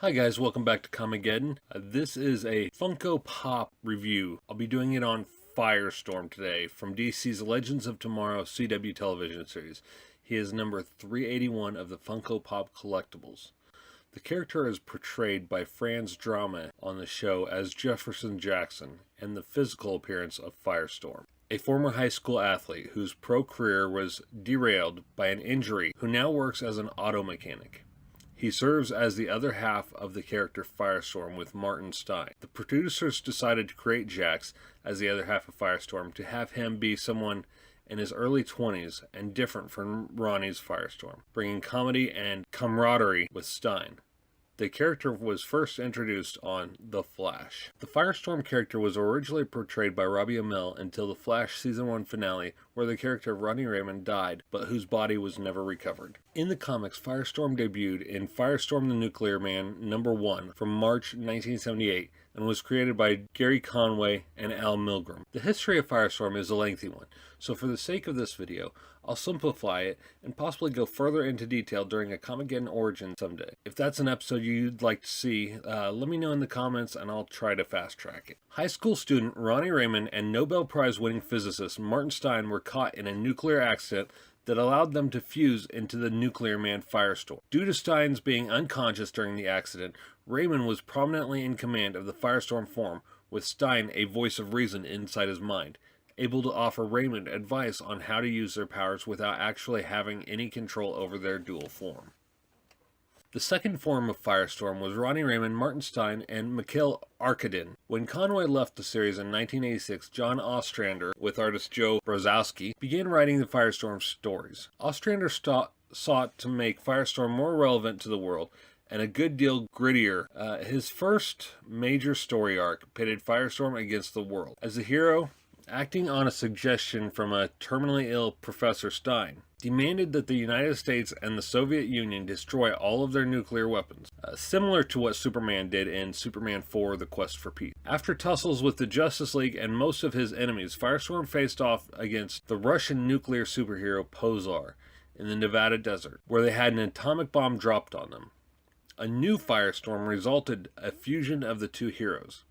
Hi guys, welcome back to Comigeddon. This is a Funko Pop review. I'll be doing it on Firestorm today from DC's Legends of Tomorrow CW television series. He is number 381 of the Funko Pop collectibles. The character is portrayed by Franz Drama on the show as Jefferson Jackson and the physical appearance of Firestorm, a former high school athlete whose pro career was derailed by an injury who now works as an auto mechanic. He serves as the other half of the character Firestorm with Martin Stein. The producers decided to create Jax as the other half of Firestorm to have him be someone in his early 20s and different from Ronnie's Firestorm, bringing comedy and camaraderie with Stein. The character was first introduced on The Flash. The Firestorm character was originally portrayed by Robbie Amell until The Flash Season 1 finale, where the character of Ronnie Raymond died, but whose body was never recovered. In the comics, Firestorm debuted in Firestorm the Nuclear Man #1 from March 1978 and was created by Gary Conway and Al Milgrom. The history of Firestorm is a lengthy one, so for the sake of this video, I'll simplify it and possibly go further into detail during a Comigeddon Origin someday. If that's an episode you'd like to see, let me know in the comments and I'll try to fast track it. High school student Ronnie Raymond and Nobel Prize winning physicist Martin Stein were caught in a nuclear accident that allowed them to fuse into the Nuclear Man Firestorm. Due to Stein's being unconscious during the accident, Raymond was prominently in command of the Firestorm form, with Stein a voice of reason inside his mind, able to offer Raymond advice on how to use their powers without actually having any control over their dual form. The second form of Firestorm was Ronnie Raymond, Martin Stein, and Mikhail Arkadin. When Conway left the series in 1986, John Ostrander, with artist Joe Brozowski, began writing the Firestorm stories. Ostrander sought to make Firestorm more relevant to the world and a good deal grittier. His first major story arc pitted Firestorm against the world. As a hero, acting on a suggestion from a terminally ill Professor Stein, demanded that the United States and the Soviet Union destroy all of their nuclear weapons, similar to what Superman did in Superman 4: The Quest for Peace. After tussles with the Justice League and most of his enemies, Firestorm faced off against the Russian nuclear superhero Pozar in the Nevada desert, where they had an atomic bomb dropped on them. A new Firestorm resulted a fusion of the two heroes.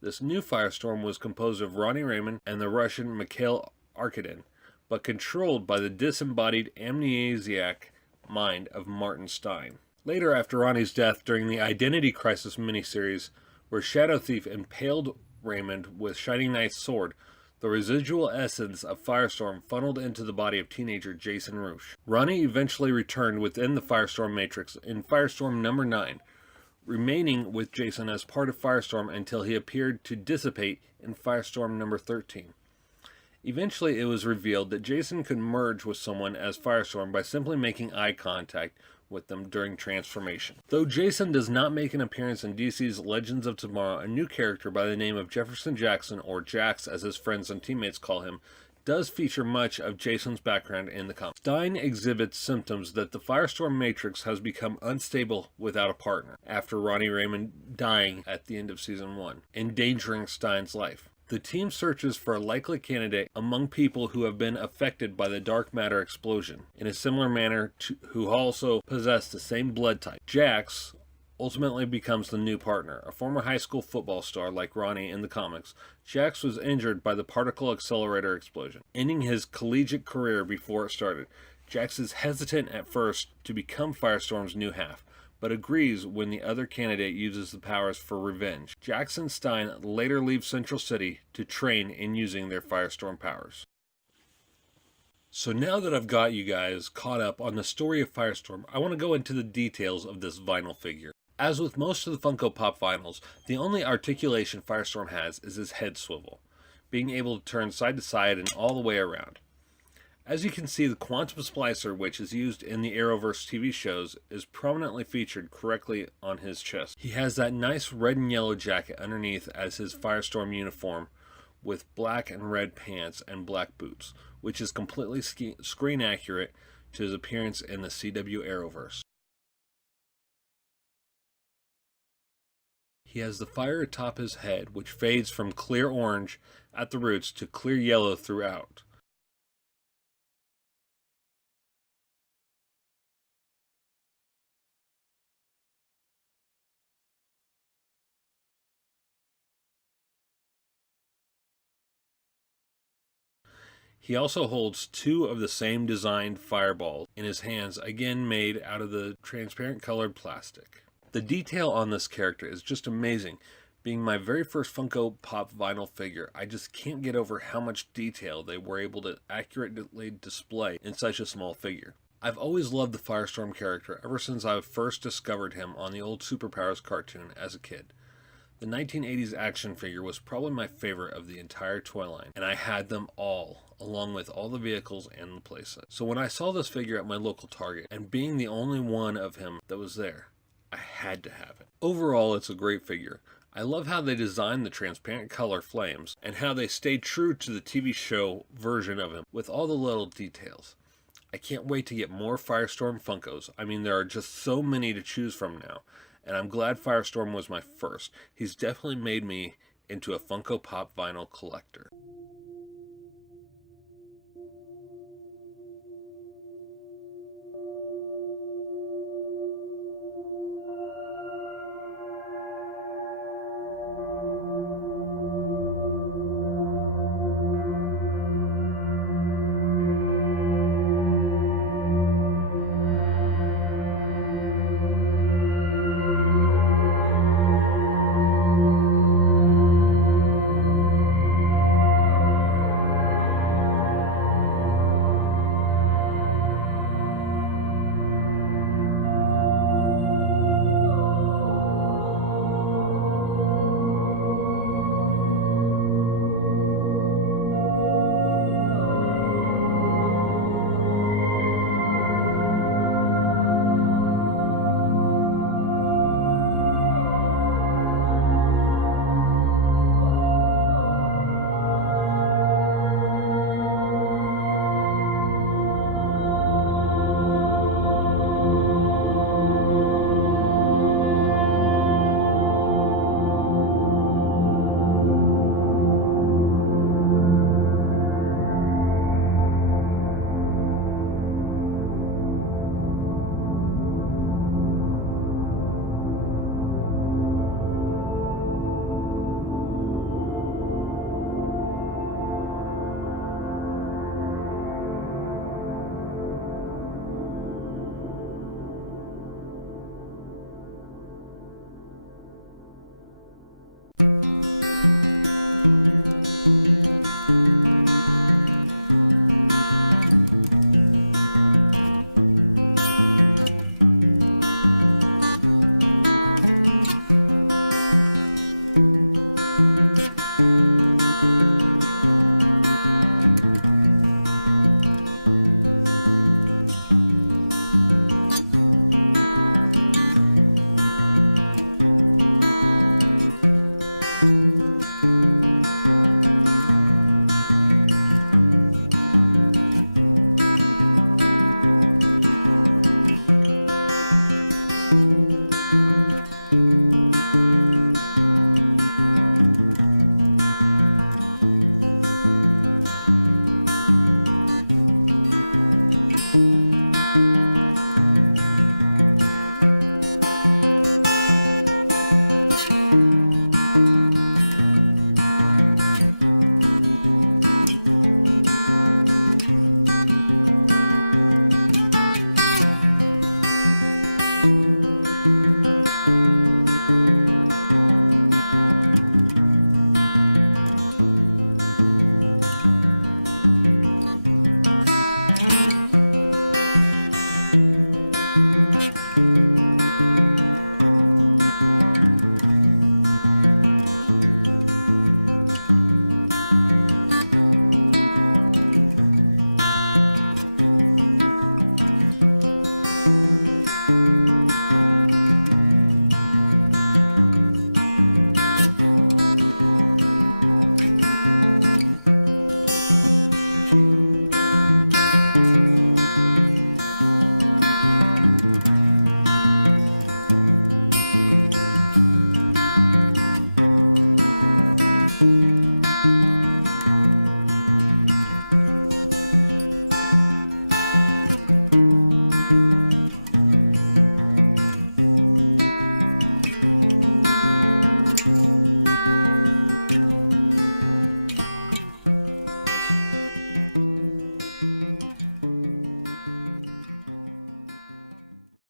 This new Firestorm was composed of Ronnie Raymond and the Russian Mikhail Arkadin, but controlled by the disembodied amnesiac mind of Martin Stein. Later, after Ronnie's death during the Identity Crisis miniseries, where Shadow Thief impaled Raymond with Shining Knight's sword, the residual essence of Firestorm funneled into the body of teenager Jason Roush. Ronnie eventually returned within the Firestorm Matrix in Firestorm #9, remaining with Jason as part of Firestorm until he appeared to dissipate in Firestorm #13. Eventually, it was revealed that Jason could merge with someone as Firestorm by simply making eye contact with them during transformation. Though Jason does not make an appearance in DC's Legends of Tomorrow, a new character by the name of Jefferson Jackson, or Jax as his friends and teammates call him, does feature much of Jason's background in the comics. Stein exhibits symptoms that the Firestorm Matrix has become unstable without a partner, after Ronnie Raymond dying at the end of Season 1, endangering Stein's life. The team searches for a likely candidate among people who have been affected by the dark matter explosion, in a similar manner to who also possess the same blood type. Jax ultimately becomes the new partner. A former high school football star like Ronnie in the comics, Jax was injured by the particle accelerator explosion, ending his collegiate career before it started. Jax is hesitant at first to become Firestorm's new half, but agrees when the other candidate uses the powers for revenge. Jax and Stein later leave Central City to train in using their Firestorm powers. So now that I've got you guys caught up on the story of Firestorm, I want to go into the details of this vinyl figure. As with most of the Funko Pop vinyls, the only articulation Firestorm has is his head swivel, being able to turn side to side and all the way around. As you can see, the quantum splicer, which is used in the Arrowverse TV shows, is prominently featured correctly on his chest. He has that nice red and yellow jacket underneath as his Firestorm uniform, with black and red pants and black boots, which is completely screen accurate to his appearance in the CW Arrowverse. He has the fire atop his head, which fades from clear orange at the roots to clear yellow throughout. He also holds 2 of the same designed fireballs in his hands, again made out of the transparent colored plastic. The detail on this character is just amazing. Being my very first Funko Pop vinyl figure, I just can't get over how much detail they were able to accurately display in such a small figure. I've always loved the Firestorm character ever since I first discovered him on the old Superpowers cartoon as a kid. The 1980s action figure was probably my favorite of the entire toy line, and I had them all, along with all the vehicles and the playset. So when I saw this figure at my local Target, and being the only one of him that was there, I had to have it. Overall, it's a great figure. I love how they designed the transparent color flames, and how they stayed true to the TV show version of him with all the little details. I can't wait to get more Firestorm Funkos. I mean, there are just so many to choose from now, and I'm glad Firestorm was my first. He's definitely made me into a Funko Pop vinyl collector.